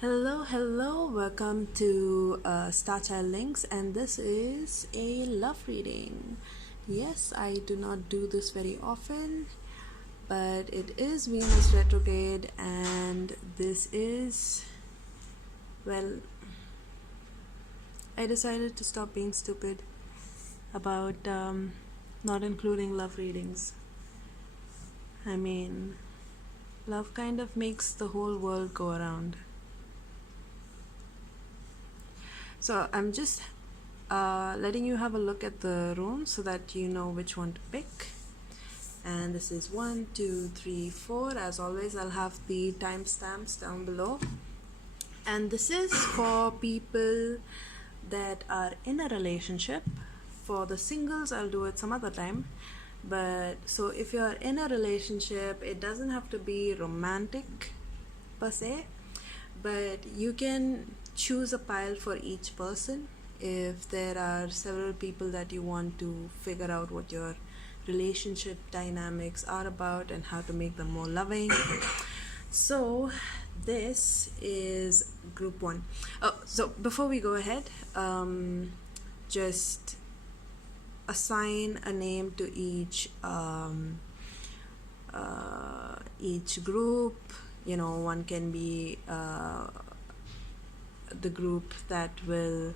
Hello, welcome to Star Child Links, and this is a love reading. Yes, I do not do this very often, but it is Venus retrograde, and this is, well, I decided to stop being stupid about not including love readings. I mean, love kind of makes the whole world go around. So I'm just letting you have a look at the runes so that you know which one to pick. And this is 1, 2, 3, 4. As always, I'll have the timestamps down below. And this is for people that are in a relationship. For the singles, I'll do it some other time. But so if you're in a relationship, it doesn't have to be romantic per se, but you can choose a pile for each person. If there are several people that you want to figure out what your relationship dynamics are about and how to make them more loving. So this is group 1. So before we go ahead, just assign a name to each group. One can be the group that will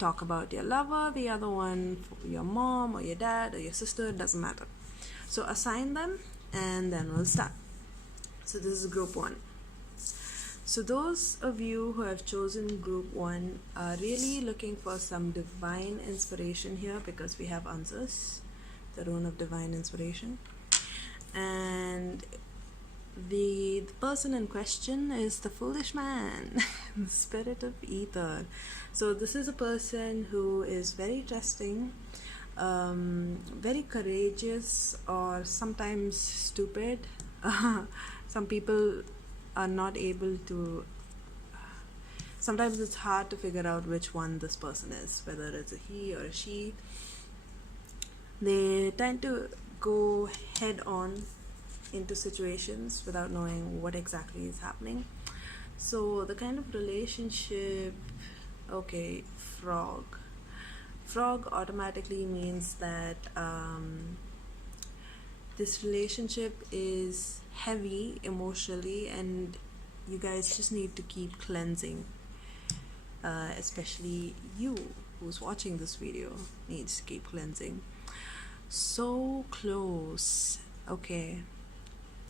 talk about your lover, the other one for your mom or your dad or your sister, it doesn't matter. So assign them and then we'll start. So this is group 1. So those of you who have chosen group 1 are really looking for some divine inspiration here, because we have answers, the rune of divine inspiration. And the person in question is the foolish man, the spirit of ether. So this is a person who is very trusting, very courageous, or sometimes stupid. Some people are not able to, sometimes it's hard to figure out which one this person is, whether it's a he or a she. They tend to go head on into situations without knowing what exactly is happening. So the kind of relationship, okay, frog automatically means that this relationship is heavy emotionally, and you guys just need to keep cleansing. Especially you who's watching this video needs to keep cleansing. So close. Okay,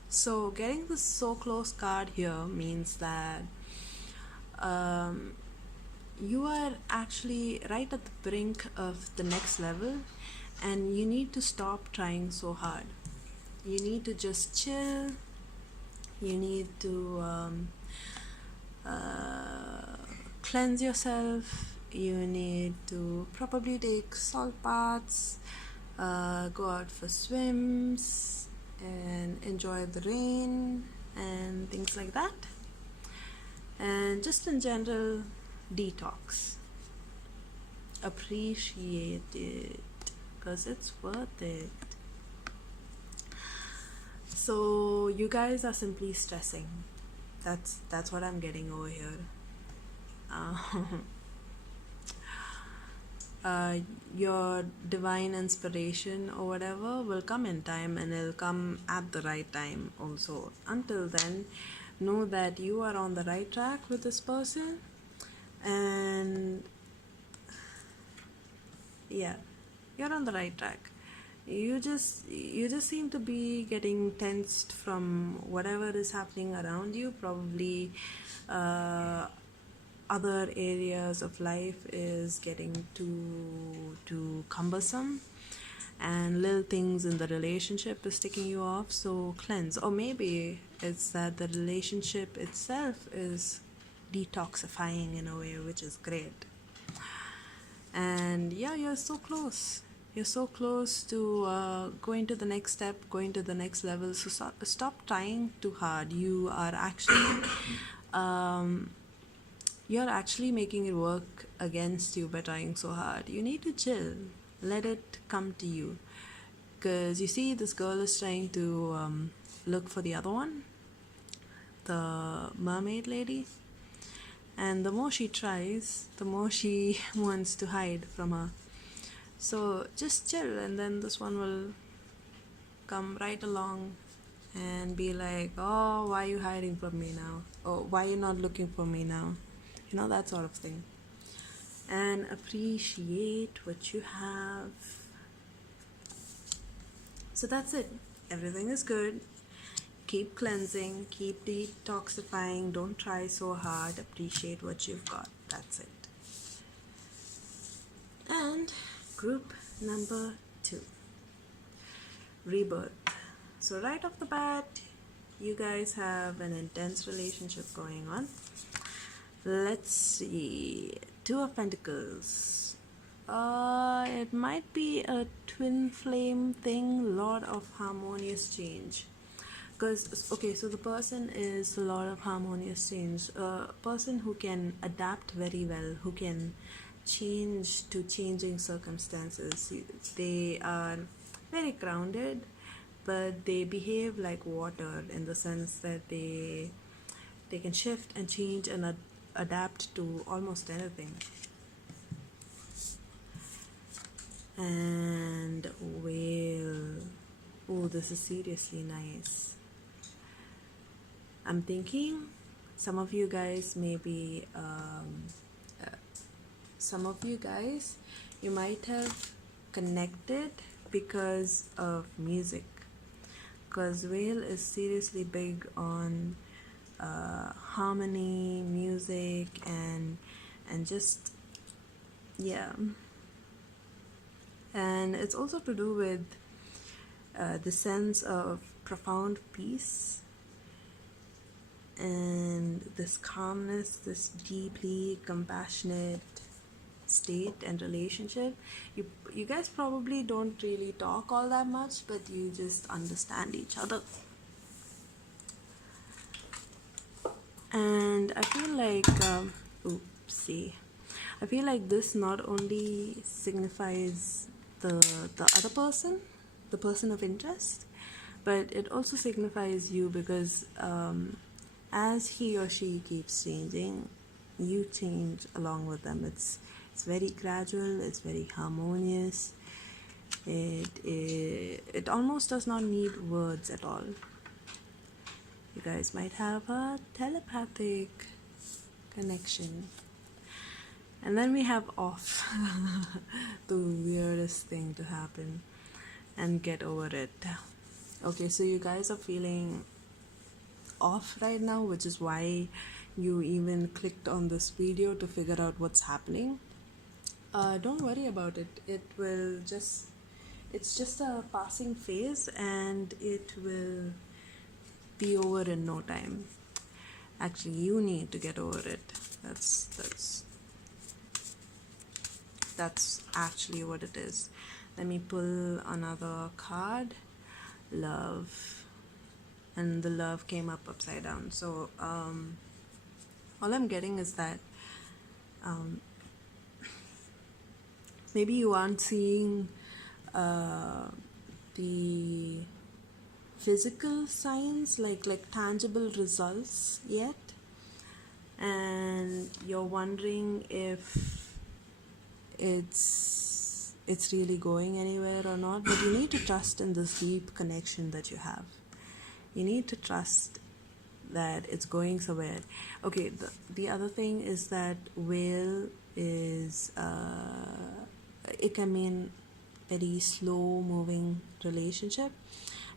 so getting the so close card here means that you are actually right at the brink of the next level, and you need to stop trying so hard. You need to just chill. You need to cleanse yourself. You need to probably take salt baths, go out for swims, and enjoy the rain and things like that, and just in general detox. Appreciate it, because it's worth it. So you guys are simply stressing. That's what I'm getting over here. Your divine inspiration or whatever will come in time, and it'll come at the right time also. Until then, know that you are on the right track with this person, and yeah, you're on the right track. You just seem to be getting tensed from whatever is happening around you. Probably other areas of life is getting too cumbersome, and little things in the relationship is taking you off. So cleanse. Or maybe it's that the relationship itself is detoxifying in a way, which is great. And yeah, you're so close to going to the next step, going to the next level. So stop trying too hard. You are actually you're actually making it work against you by trying so hard. You need to chill, let it come to you. Because you see, this girl is trying to look for the other one, the mermaid lady. and the more she tries, the more she wants to hide from her. So just chill, and then this one will come right along and be like, oh, why are you hiding from me now? Oh, why are you not looking for me now? That sort of thing. And appreciate what you have. So that's it. Everything is good. Keep cleansing, keep detoxifying. Don't try so hard. Appreciate what you've got. That's it. And group number 2, rebirth. So right off the bat, you guys have an intense relationship going on. Let's see. 2 of Pentacles. It might be a twin flame thing, lot of harmonious change. Because, okay, so the person is a lot of harmonious change. A person who can adapt very well, who can change to changing circumstances. They are very grounded, but they behave like water in the sense that they can shift and change and adapt to almost anything. And whale. Oh, this is seriously nice. I'm thinking some of you guys maybe you might have connected because of music, because whale is seriously big on harmony, music, and just, yeah. And it's also to do with the sense of profound peace and this calmness, this deeply compassionate state and relationship. You guys probably don't really talk all that much, but you just understand each other. And I feel like I feel like this not only signifies the other person, the person of interest, but it also signifies you, because as he or she keeps changing, you change along with them. It's very gradual, it's very harmonious. It almost does not need words at all. You guys might have a telepathic connection. And then we have off. The weirdest thing to happen. And get over it. Okay, so you guys are feeling off right now, which is why you even clicked on this video to figure out what's happening. Don't worry about it. It's just a passing phase, and it will be over in no time. Actually, you need to get over it. That's actually what it is. Let me pull another card. Love. And the love came up upside down. So all I'm getting is that maybe you aren't seeing the physical signs, like tangible results yet, and you're wondering if it's really going anywhere or not. But you need to trust in this deep connection that you have. You need to trust that it's going somewhere. Okay, the other thing is that whale is it can mean very slow moving relationship,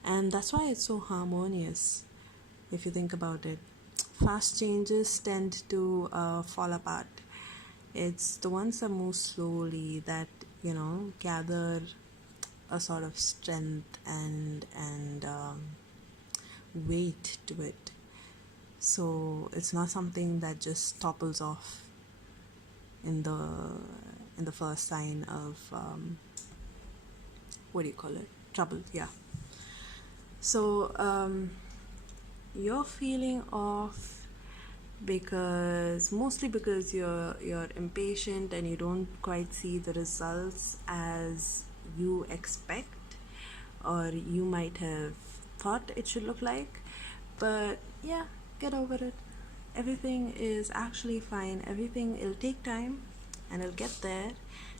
and that's why it's so harmonious. If you think about it, fast changes tend to fall apart. It's the ones that move slowly that gather a sort of strength and weight to it. So it's not something that just topples off in the first sign of trouble. Yeah. So you're feeling off mostly because you're impatient and you don't quite see the results as you expect, or you might have thought it should look like. But yeah, get over it. everything is actually fine. Everything, it'll take time and it'll get there.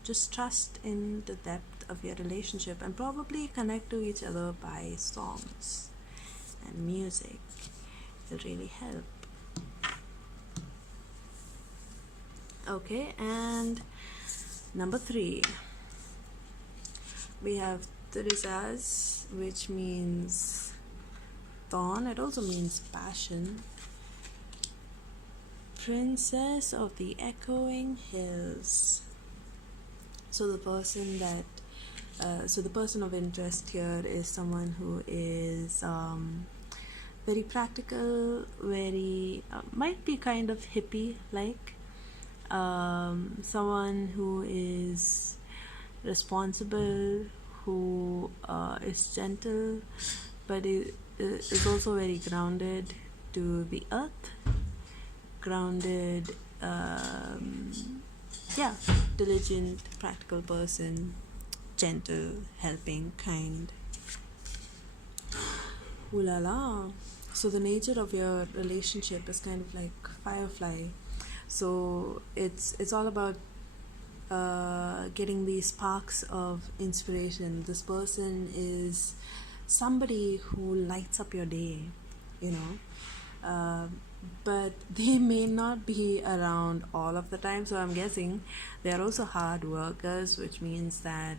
Just trust in the depth of your relationship and probably connect to each other by songs and music. It'll really help. Okay, and number 3, we have Teresa's, which means thorn. It also means passion. Princess of the Echoing Hills. So the person of interest here is someone who is very practical, very might be kind of hippie like, someone who is responsible, who is gentle, but is also very grounded to the earth, grounded, diligent, practical person, gentle, helping, kind. Ooh la la. So the nature of your relationship is kind of like firefly. So it's all about getting these sparks of inspiration. This person is somebody who lights up your day, but they may not be around all of the time. So I'm guessing they are also hard workers, which means that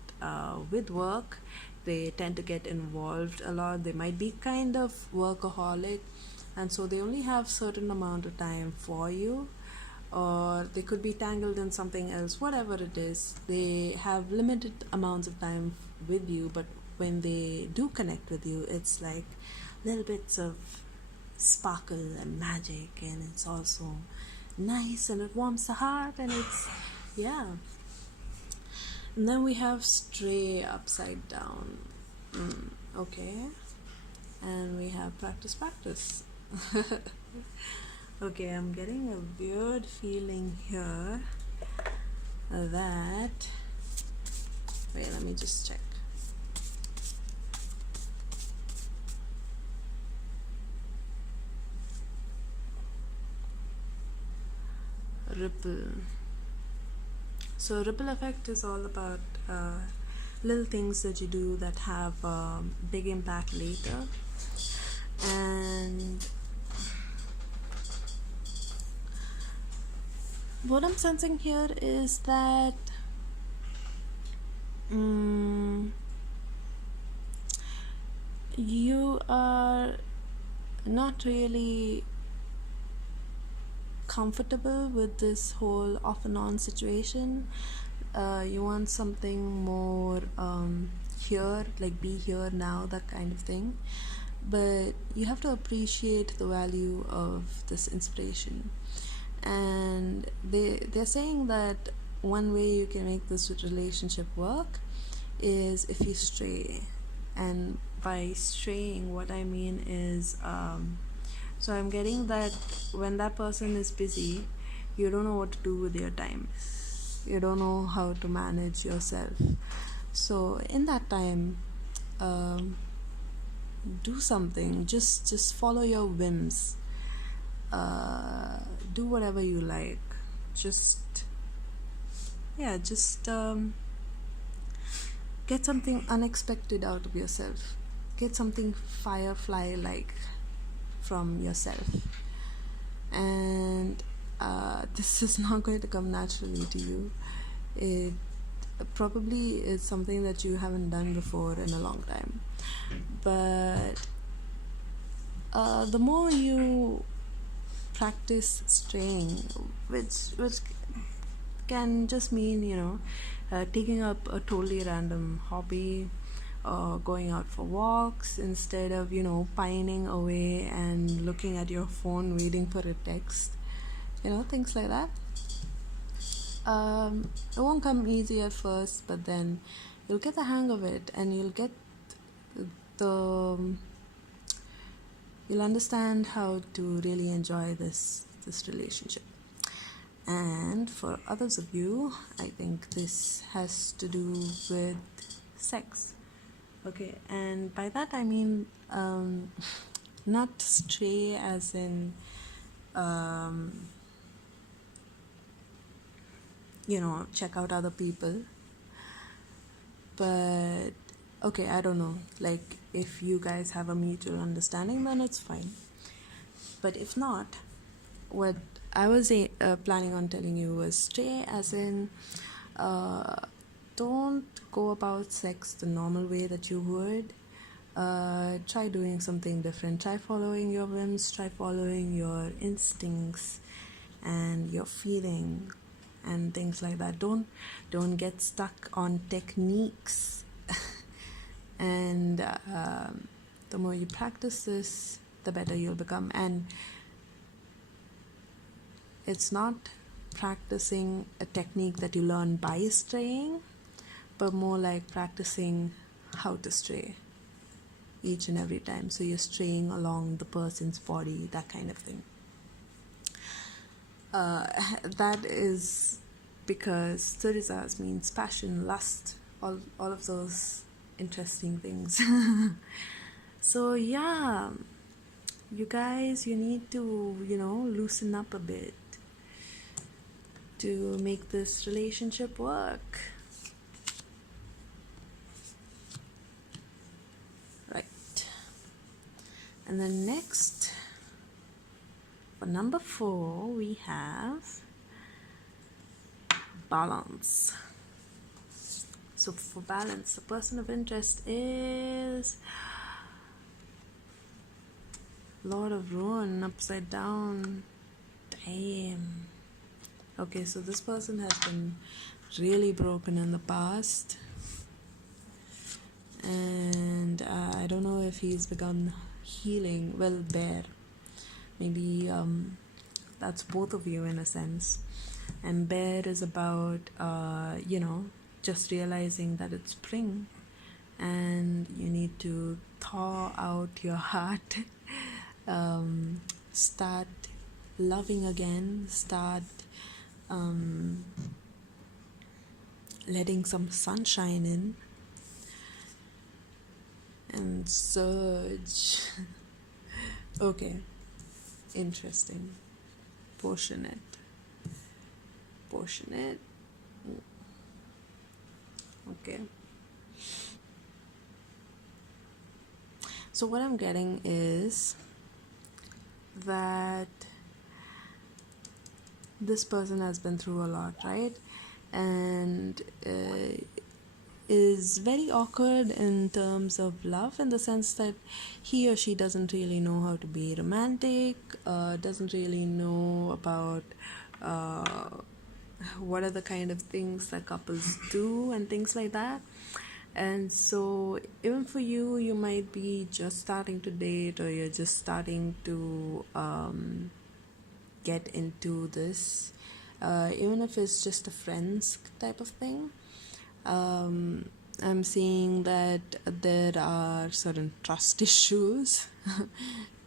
with work they tend to get involved a lot. They might be kind of workaholic, and so they only have certain amount of time for you, or they could be tangled in something else. Whatever it is, they have limited amounts of time with you, but when they do connect with you, it's like little bits of sparkle and magic, and it's also nice and it warms the heart, and it's and then we have Stray upside down. Okay, and we have practice. Okay, I'm getting a weird feeling here that, wait, let me just check. Ripple. So ripple effect is all about little things that you do that have big impact later. And what I'm sensing here is that you are not really comfortable with this whole off and on situation. You want something more here, like be here now, that kind of thing. But you have to appreciate the value of this inspiration. And they're saying that one way you can make this relationship work is if you stray. And by straying, what I mean is, so I'm getting that when that person is busy, you don't know what to do with your time. You don't know how to manage yourself. So in that time, do something. Just follow your whims. Do whatever you like. Just get something unexpected out of yourself. Get something firefly-like from yourself. And this is not going to come naturally to you. It probably is something that you haven't done before in a long time. But the more you practice straying, which can just mean taking up a totally random hobby, or going out for walks instead of pining away and looking at your phone waiting for a text, things like that. It won't come easy at first, but then you'll get the hang of it, and you'll understand how to really enjoy this relationship. And for others of you, I think this has to do with sex. Okay, and by that I mean not stray as in um, check out other people. But okay, I don't know, like if you guys have a mutual understanding, then it's fine. But if not, what I was planning on telling you was stray, as in uh, don't go about sex the normal way that you would. Try doing something different. Try following your whims. Try following your instincts and your feeling and things like that. Don't get stuck on techniques. And the more you practice this, the better you'll become. And it's not practicing a technique that you learn by straying, but more like practicing how to stray each and every time. So you're straying along the person's body, that kind of thing. That is because Sarisas means passion, lust, all of those interesting things. So yeah, you guys, you need to, loosen up a bit to make this relationship work. Right. And then next, for number 4, we have balance. So for balance, the person of interest is Lord of Ruin, upside down. Damn. Okay, so this person has been really broken in the past, and I don't know if he's begun healing. Well, Bear, maybe that's both of you in a sense. And Bear is about just realizing that it's spring and you need to thaw out your heart. Start loving again, start letting some sunshine in and surge. Okay, interesting. Portion it. Okay, so what I'm getting is that this person has been through a lot, right? And is very awkward in terms of love, in the sense that he or she doesn't really know how to be romantic, doesn't really know about what are the kind of things that couples do and things like that. And so even for you, you might be just starting to date, or you're just starting to get into this, even if it's just a friends type of thing. I'm seeing that there are certain trust issues,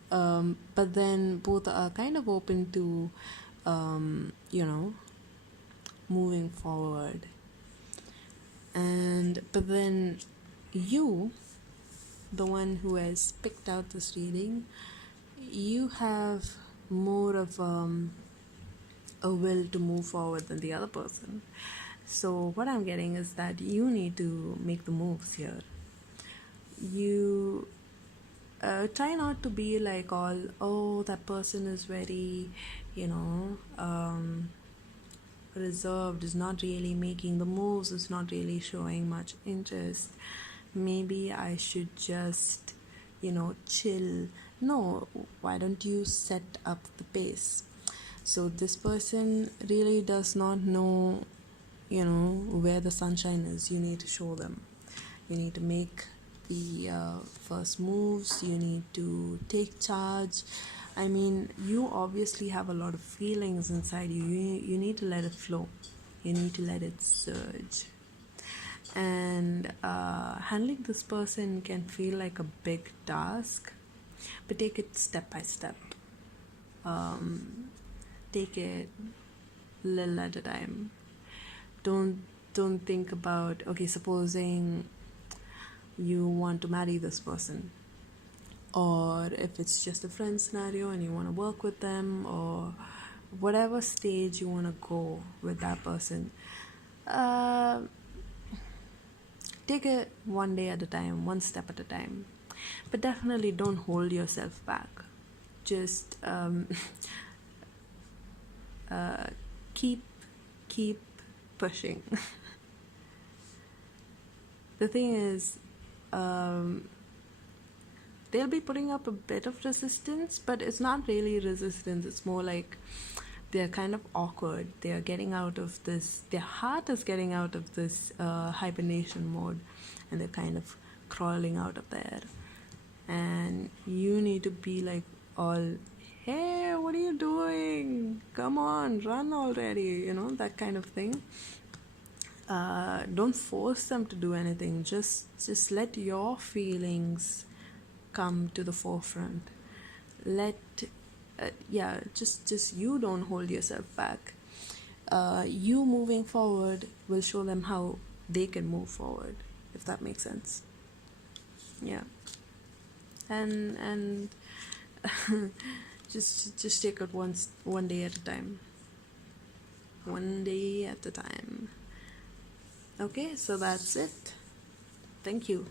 but then both are kind of open to moving forward. But then you, the one who has picked out this reading, you have more of a will to move forward than the other person. So what I'm getting is that you need to make the moves here. You try not to be like all, oh, that person is very reserved, is not really making the moves, is not really showing much interest, maybe I should just chill. No, why don't you set up the pace? So this person really does not know where the sunshine is. You need to show them. You need to make the first moves. You need to take charge. I mean, you obviously have a lot of feelings inside you. You need to let it flow. You need to let it surge. And handling this person can feel like a big task, but take it step by step. Take it little at a time. Don't think about, okay, supposing you want to marry this person, or if it's just a friend scenario and you want to work with them, or whatever stage you want to go with that person, uh, take it one day at a time, one step at a time. But definitely don't hold yourself back. Just keep pushing. The thing is, they'll be putting up a bit of resistance, but it's not really resistance. It's more like they're kind of awkward. They're getting out of this, their heart is getting out of this hibernation mode, and they're kind of crawling out of there. And you need to be like, all, hey, what are you doing? Come on, run already, that kind of thing. Don't force them to do anything. Just let your feelings come to the forefront. Just you don't hold yourself back. You moving forward will show them how they can move forward, if that makes sense. Yeah. And just take it one day at a time. One day at a time. Okay, so that's it. Thank you.